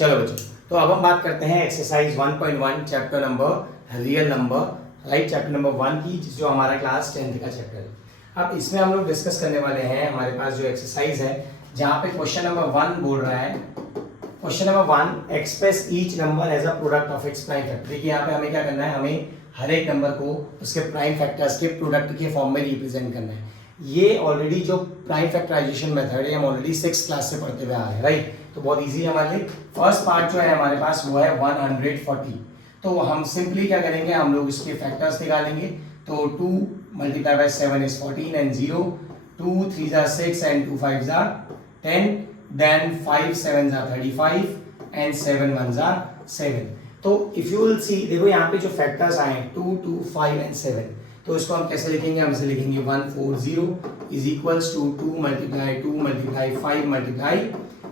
चलो बच्चों, तो अब हम बात करते हैं exercise 1.1 chapter number real number, right, chapter number 1 की, जो हमारा क्लास 10th का चैप्टर है। अब इसमें हम लोग डिस्कस करने वाले हैं हमारे पास जो एक्सरसाइज है, जहाँ पे क्वेश्चन नंबर 1 बोल रहा है, question number 1, express each number as a product of its prime factor. देखिए यहाँ पे हमें क्या करना है, हमें हर एक नंबर को उसके प्राइम फैक्टर्स के प्रोडक्ट के फॉर्म में रिप्रेजेंट करना है। ये ऑलरेडी जो प्राइम फैक्टराइजेशन मेथड है हम ऑलरेडी 6th क्लास से पढ़ते हुए आ रहे हैं, राइट। तो बहुत इजी है हमारे लिए। फर्स्ट पार्ट जो है हमारे पास वो है 140। तो हम सिंपली क्या करेंगे, हम लोग इसके फैक्टर्स निकालेंगे। तो 2 मल्टीप्लाई बाय 7 इज 14 एंड 0, 2 3 जा 6 एंड 2 5 जा 10, देन 5 7 जा 35 एंड 7 1 जा 7। तो इफ यू विल सी, देखो यहाँ पे जो फैक्टर्स आए 2 2 5 एंड 7, तो इसको हम कैसे लिखेंगे, हम इसे लिखेंगे 140 is equals to 2 multiply 5 multiply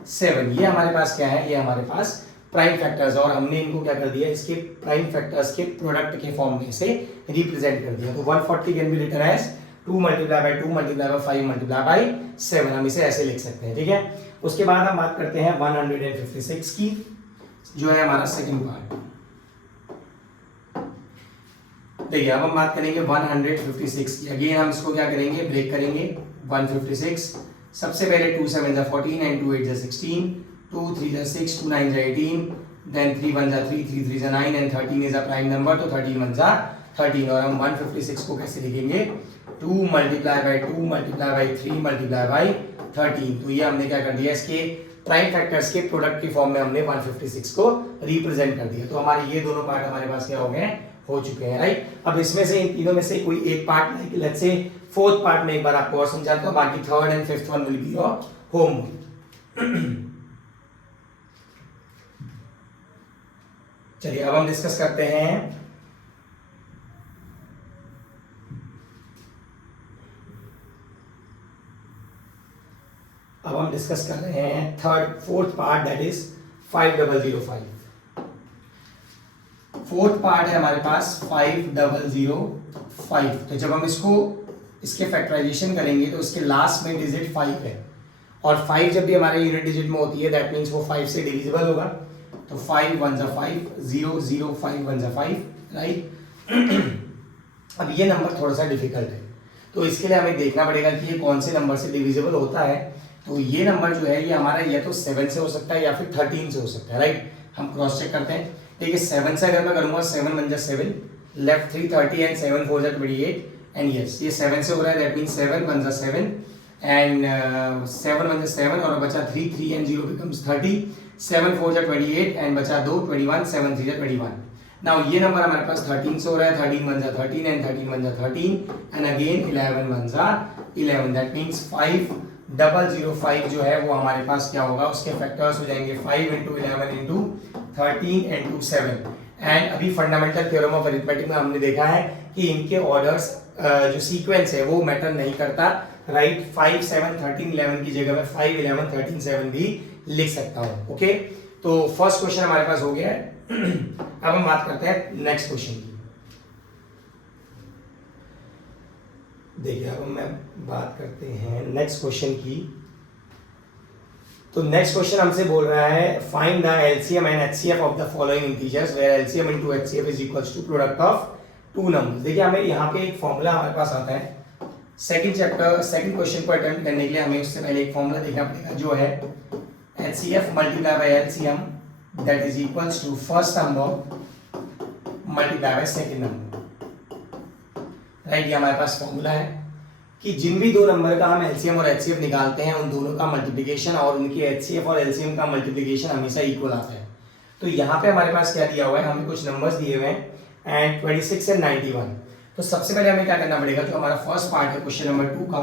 7। ये हमारे पास क्या है, ये हमारे पास प्राइम फैक्टर्स, और हमने इनको क्या कर दिया, इसके प्राइम फैक्टर्स के प्रोडक्ट के फॉर्म में से रिप्रेजेंट कर दिया। तो 140 can be written as 2 multiply by 2 multiply by 5 multiply by 7, हम इसे ऐसे लिख सकते हैं, ठीक है। उसके बाद हम बात करते हैं 156 की, जो है हमारा सेकंड पार्ट। देखिए अब हम बात करेंगे 156 की। अगेन हम इसको क्या करेंगे, ब्रेक करेंगे। 156, सबसे पहले 2 7 जा 14 एंड 2 8 जा 16, 2 3 जा 6, 2 9 जा 18, देन 3 1 जा 3, 3 3 जा 9 and 13 is a prime number, तो 13 1 जा 13। और हम 156 को कैसे लिखेंगे, 2 multiply by 2 multiply bye 3 multiply by 13। तो ये हमने क्या कर दिया, इसके प्राइम फैक्टर्स के प्रोडक्ट की फॉर्म में हमने 156 को रिप्रेजेंट कर दिया। तो हमारे ये दोनों पार्ट हमारे पास क्या हो गए, हो चुके हैं, राइट। अब इसमें से, इन तीनों में से कोई एक part, let's say fourth part में एक बार आपको और समझाता हूं, बाकी third and fifth one will be your homework. चलिए अब हम डिस्कस करते हैं कर रहे हैं fourth part, that is 5005। Fourth part है हमारे पास 5005। तो जब हम इसके फैक्टराइजेशन करेंगे तो इसके लास्ट में डिजिट 5 है, और 5 जब भी हमारे यूनिट डिजिट में होती है, दैट मीन्स वो 5 से डिविजिबल होगा। तो 5 1 जा 5, 0 0 5 1 जा 5, राइट। अब ये नंबर थोड़ा सा डिफिकल्ट है, तो इसके लिए हमें देखना पड़ेगा कि ये कौन से नंबर से डिविजिबल होता है। तो ये नंबर जो है, ये हमारा या तो 7 से हो सकता है या फिर 13 से हो सकता है, राइट। हम क्रॉस चेक करते हैं। देखिए 7 से अगर मैं करूंगा, 7 1 जा 7, लेफ्ट 3 30 एंड 7 4 जा 28, एंड यस ये 7 से हो रहा है, दैट मींस 7 1 जा 7 एंड 7 1 जा 7, और बचा 3 3 एंड 0 बिकम्स 30, 7 4 जा 28 एंड बचा 2 21, 7 3 जा 21। नाउ ये नंबर हमारे पास 13 से हो रहा है, 13 1 जा 13 एंड 13 1 जा 13 एंड अगेन 11 1 जा 11, दैट मींस 5005 जो है वो हमारे पास क्या होगा, उसके फैक्टर्स हो जाएंगे 5 इंटू 11 इंटू 13 इंटू 7। एंड अभी फंडामेंटल थ्योरम ऑफ अरिथमेटिक में हमने देखा है कि इनके ऑर्डर्स जो सीक्वेंस है वो मैटर नहीं करता, राइट। 5 7 13 11 की जगह में 5 11 13 7 भी लिख सकता हूँ, ओके। तो फर्स्ट क्वेश्चन हमारे पास हो गया है। अब हम बात करते हैं नेक्स्ट क्वेश्चन की। देखिए अब मैं बात करते हैं नेक्स्ट क्वेश्चन की। तो नेक्स्ट क्वेश्चन हमसे बोल रहा है, find the LCM and HCF of the following integers where LCM into HCF is equals to product of two numbers. देखिए हमें यहाँ पे एक फॉर्मूला हमारे पास आता है। सेकंड क्वेश्चन को अटेम्प्ट करने के लिए हमें उससे पहले एक फॉर्मूला देखना पड़ेगा, जो है HCF multiply by LCM that is equals to first number multiply by second number, right. ये हमारे पास फॉर्मूला है कि जिन भी दो नंबर का हम एलसीएम और एचसीएफ निकालते हैं, उन दोनों का मल्टीप्लिकेशन और उनके एचसीएफ और एलसीएम का मल्टीप्लिकेशन हमेशा इक्वल आता है। तो यहाँ पे हमारे पास क्या दिया हुआ है, हमें कुछ नंबर्स दिए हुए हैं एंड 26 एंड 91। तो सबसे पहले हमें क्या करना पड़ेगा, जो हमारा फर्स्ट पार्ट है क्वेश्चन नंबर 2 का,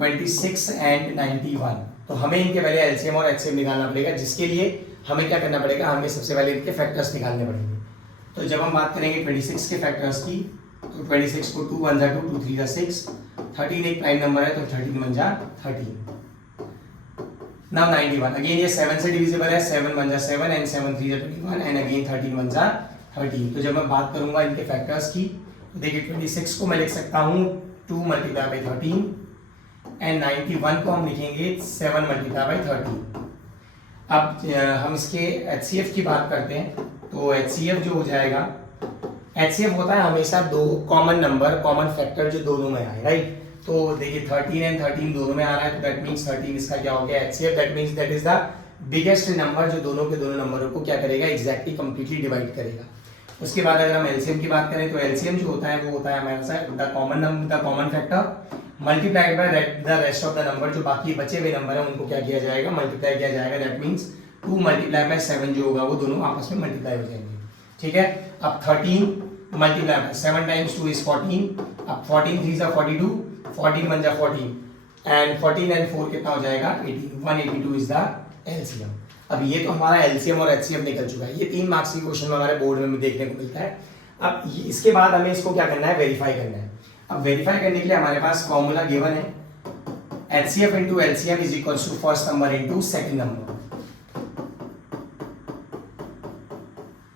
26 एंड 91, तो हमें इनके पहले एलसीएम और एचसीएफ निकालना पड़ेगा, जिसके लिए हमें क्या करना पड़ेगा, हमें सबसे पहले इनके फैक्टर्स निकालने पड़ेंगे। तो जब हम बात करेंगे 26 के फैक्टर्स की, तो 26 को 2 1 जा 2, 2 3 जा 6, 13 एक प्राइम नंबर है, तो 13 1 जा 13। नाउ 91, अगेन ये 7 से डिविजिबल है, 7 1 जा 7 एंड 7 3 जा 21 एंड अगेन 13 1 जा 13। तो जब मैं बात करूंगा इनके फैक्टर्स की, तो देखिए 26 को मैं लिख सकता हूँ 2 मल्टीप्लाई बाय 13 एंड 91 को हम लिखेंगे 7 मल्टीप्लाई बाय 13। अब हम इसके HCF की बात करते हैं, तो HCF जो हो जाएगा, HCF होता है हमेशा दो कॉमन नंबर, कॉमन फैक्टर जो दोनों में आए, राइट। तो देखिए 13 एंड 13 दोनों में आ रहा है, तो दैट मींस 13 इसका क्या हो गया HCF, that means that is the biggest number जो दोनों के दोनों नंबरों को क्या करेगा, एग्जैक्टली कंप्लीटली डिवाइड करेगा। उसके बाद अगर हम एलसीएम की बात करें तो एलसीएम जो होता है वो होता है हमारे साथ the common factor multiplied by the rest of the number, जो बाकी बचे हुए नंबर है उनको क्या किया जाएगा, मल्टीप्लाई किया जाएगा। दैट मींस 2 मल्टीप्लाई बाय 7 जो होगा वो दोनों आपस में मल्टीप्लाई हो जाएंगे, ठीक है। अब 13 मल्टीप्लाई बाय 7 टाइम्स 2 इज 14, अब 14 3 जा 42, 14 1 जा 14 एंड 14 एंड 4 कितना हो जाएगा 18, 182 इज द एलसीएम। अब ये तो हमारा एलसीएम और एचसीएफ निकल चुका है, ये 3 मार्क्स के क्वेश्चन में हमारे बोर्ड में देखने को मिलता है। अब इसके बाद हमें इसको क्या करना है, वेरीफाई करना है। अब वेरीफाई करने के लिए हमारे पास फॉर्मूला गिवन है, HCF into LCM is equal to first number into second number,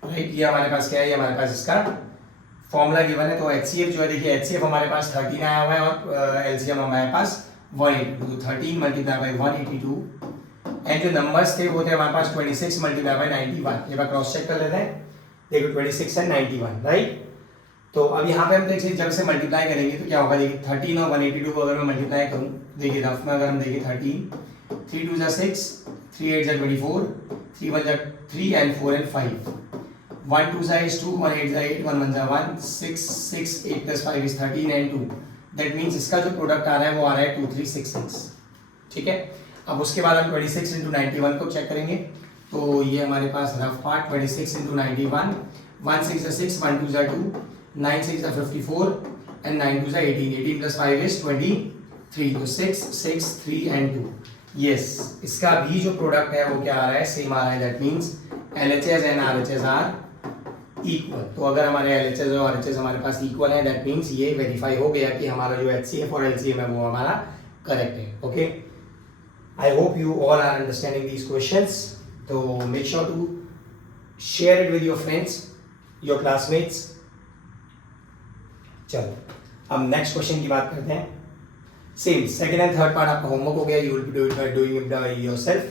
right. ये हमारे पास क्या है, ये हमारे पास इसका फॉर्मूला गिवन है। तो एचसीएफ जो है, देखिए एचसीएफ हमारे पास 13 आया हुआ है और एलसीएम हमारे पास 182, 13 मल्टीप्लाई बाय 182 एंड जो नंबर्स थे वो थे हमारे पास 26 मल्टीप्लाई बाय 91। एक बार क्रॉस चेक कर लेते हैं, देखो 26 एंड 91, राइट। तो अब यहाँ पे हम देखिए जब से मल्टीप्लाई करेंगे तो क्या होगा, देखिए 13 और 182 को अगर मैं मल्टीप्लाई करूँ, देखिए रफ में अगर हम देखिए 13 3 2 जा 6, 3 8 जा 24, 3 1 जा 3 एंड 4 एंड 5, 1 2 जा 2, 1 8 जा 8, 1 1 जा 1, 6 6 8 plus 5 is 13 and 2, that means इसका जो प्रोडक्ट आ रहा है वो आ रहा है 2366, ठीक है। अब उसके बाद हम 26 इंटू 91 को चेक करेंगे, तो ये हमारे पास रफ पार्ट 26 इंटू 91, 1 6 जा 6, 1 2 जा 2, 9 6 जा 54 एंड 9 2 जा 18, 18 प्लस 5 इज 23, तो 6 6 3 एंड 2, यस इसका भी जो प्रोडक्ट है वो क्या आ रहा है, सेम आ रहा है। That means LHS and RHS are equal. तो अगर हमारे LHS और RHS हमारे पास इक्वल है, दैट मीन्स ये वेरीफाई हो गया कि हमारा जो HCF और LCM है वो हमारा करेक्ट है, okay. I hope you all are understanding these questions. So make sure to share it with your friends, your classmates. चलो अब नेक्स्ट क्वेश्चन की बात करते हैं। Same second and third part आपका होमवर्क हो गया, you will be doing it by yourself.